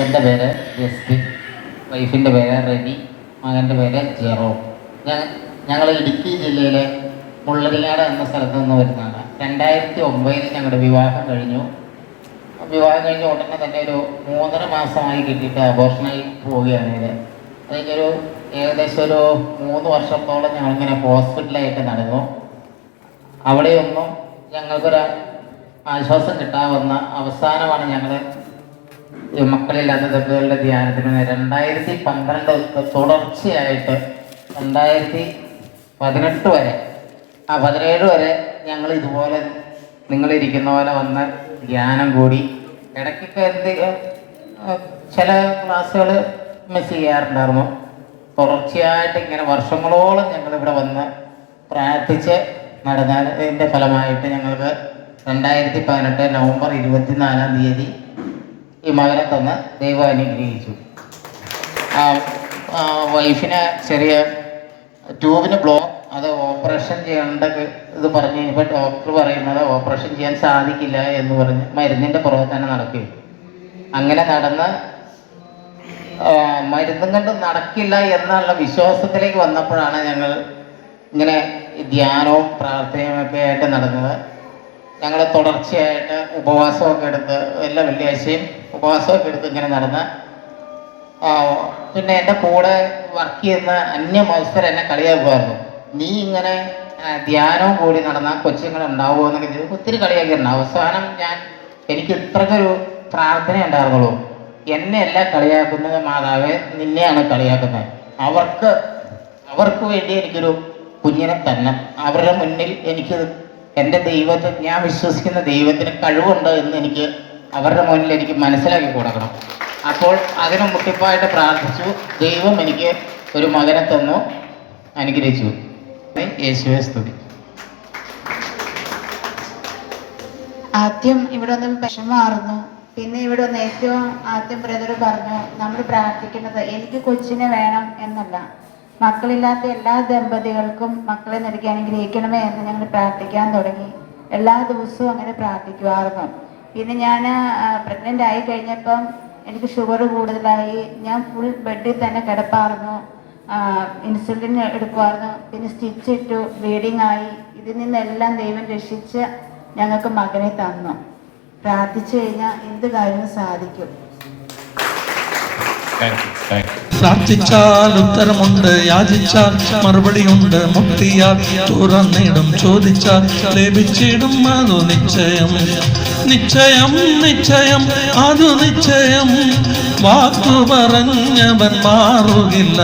എൻ്റെ പേര് ജസ്റ്റിൻ, വൈഫിൻ്റെ പേര് റെനി, മകൻ്റെ പേര് ജെറോ. ഞങ്ങൾ ഇടുക്കി ജില്ലയിലെ മുള്ളരിങ്ങാട് എന്ന സ്ഥലത്ത് നിന്ന് വരുന്നതാണ്. 2009 ഞങ്ങളുടെ വിവാഹം കഴിഞ്ഞു. വിവാഹം കഴിഞ്ഞ ഉടനെ തന്നെ ഒരു 3.5 മാസമായി കിട്ടിയിട്ട് അബോർഷനായി പോവുകയാണ് ഇത്. അതിനൊരു ഏകദേശം ഒരു 3 വർഷത്തോളം ഞങ്ങളിങ്ങനെ ഹോസ്പിറ്റലായിട്ട് നടന്നു. അവിടെയൊന്നും ഞങ്ങൾക്കൊരു ആശ്വാസം കിട്ടാവുന്ന അവസാനമാണ് ഞങ്ങൾ മക്കളില്ലാത്ത ദമ്പതികളുടെ ധ്യാനത്തിന് 2012 തുടർച്ചയായിട്ട് 2018 വരെ 17 വരെ ഞങ്ങൾ ഇതുപോലെ നിങ്ങളിരിക്കുന്ന പോലെ വന്ന് ധ്യാനം കൂടി. ഇടയ്ക്കൊക്കെ എന്തെങ്കിലും ചില ക്ലാസ്സുകൾ മിസ് ചെയ്യാറുണ്ടായിരുന്നു. തുടർച്ചയായിട്ട് ഇങ്ങനെ വർഷങ്ങളോളം ഞങ്ങളിവിടെ വന്ന് പ്രാർത്ഥിച്ച് നടന്നതിൻ്റെ ഫലമായിട്ട് ഞങ്ങൾക്ക് 2018 നവംബർ 24-ാം തീയതി ഈ മകനെ തന്ന് ദൈവം അനുഗ്രഹിച്ചു. വൈഫിന് ചെറിയ ട്യൂബിന് ബ്ലോക്ക്, അത് ഓപ്പറേഷൻ ചെയ്യേണ്ട ഇത് പറഞ്ഞു കഴിഞ്ഞപ്പോൾ ഡോക്ടർ പറയുന്നത് ഓപ്പറേഷൻ ചെയ്യാൻ സാധിക്കില്ല എന്ന് പറഞ്ഞ് മരുന്നിൻ്റെ പുറകെ തന്നെ നടക്കുകയും അങ്ങനെ നടന്ന് മരുന്നും കൊണ്ട് നടക്കില്ല എന്നുള്ള വിശ്വാസത്തിലേക്ക് വന്നപ്പോഴാണ് ഞങ്ങൾ ഇങ്ങനെ ധ്യാനവും പ്രാർത്ഥനയും ഒക്കെ ആയിട്ട് നടന്നത്. ഞങ്ങൾ തുടർച്ചയായിട്ട് ഉപവാസമൊക്കെ എടുത്ത് എല്ലാ വെള്ളിയാഴ്ചയും ഉപവാസമൊക്കെ എടുത്ത് ഇങ്ങനെ നടന്ന് പിന്നെ എൻ്റെ കൂടെ വർക്ക് ചെയ്യുന്ന അന്യമത്സരം എന്നെ കളിയാക്കുമായിരുന്നു. നീ ഇങ്ങനെ ധ്യാനവും കൂടി നടന്നാൽ കൊച്ചുങ്ങളുണ്ടാവുമോ എന്നൊക്കെ ചോദിച്ചു ഒത്തിരി കളിയാക്കിയിരുന്നു. അവസാനം എനിക്ക് ഇത്രക്കൊരു പ്രാർത്ഥന ഉണ്ടായിരുന്നുള്ളൂ, എന്നെ അല്ല കളിയാക്കുന്നത് മാതാവേ, നിന്നെയാണ് കളിയാക്കുന്നത്. അവർക്ക് വേണ്ടി എനിക്കൊരു കുഞ്ഞിനെ തന്നെ അവരുടെ മുന്നിൽ എനിക്ക് എൻ്റെ ദൈവത്തെ, ഞാൻ വിശ്വസിക്കുന്ന ദൈവത്തിന് കഴിവുണ്ട് എന്ന് എനിക്ക് അവരുടെ മുന്നിൽ എനിക്ക് മനസ്സിലാക്കി കൊടുക്കണം. അപ്പോൾ അതിന് മുട്ടിപ്പായിട്ട് പ്രാർത്ഥിച്ചു. ദൈവം എനിക്ക് ഒരു മകനെ തന്നു, അനുഗ്രഹിച്ചു. യേശുവേ സ്തുതി. ആദ്യം ഇവിടെ ഒന്ന് വിഷമമായിരുന്നു. പിന്നെ ഇവിടെ ഒന്ന് ഏറ്റവും ആദ്യം ബ്രദർ പറഞ്ഞു, നമ്മൾ പ്രാർത്ഥിക്കുന്നത് എനിക്ക് കൊച്ചിനെ വേണം എന്നല്ല, മക്കളില്ലാത്ത എല്ലാ ദമ്പതികൾക്കും മക്കളെ നൽകി അനുഗ്രഹിക്കണമേ എന്ന് ഞങ്ങൾ പ്രാർത്ഥിക്കാൻ തുടങ്ങി. എല്ലാ ദിവസവും അങ്ങനെ പ്രാർത്ഥിക്കുമായിരുന്നു. പിന്നെ ഞാൻ പ്രഗ്നൻ്റ് ആയി കഴിഞ്ഞപ്പം എനിക്ക് ഷുഗർ കൂടുതലായി. ഞാൻ ഫുൾ ബെഡിൽ തന്നെ കിടപ്പായിരുന്നു. ഇൻസുലിൻ എടുക്കുമായിരുന്നു. പിന്നെ സ്റ്റിച്ച് ഇട്ടു, ബ്ലീഡിങ് ആയി. ഇതിൽ നിന്നെല്ലാം ദൈവം രക്ഷിച്ച് ഞങ്ങൾക്ക് മകനെ തന്നു. പ്രാർത്ഥിച്ചു കഴിഞ്ഞാൽ എന്ത് കാര്യവും സാധിക്കും. പ്രാർത്ഥിച്ചാൽ ഉത്തരമുണ്ട്, യാചിച്ചാൽ മറുപടിയുണ്ട്, മുക്തിയാൽ തുറന്നിടും, ചോദിച്ചാൽ ലഭിച്ചിടും. അതു നിശ്ചയം, നിശ്ചയം, നിശ്ചയം, അതു നിശ്ചയം. വാക്കു പറഞ്ഞവൻ മാറുകില്ല.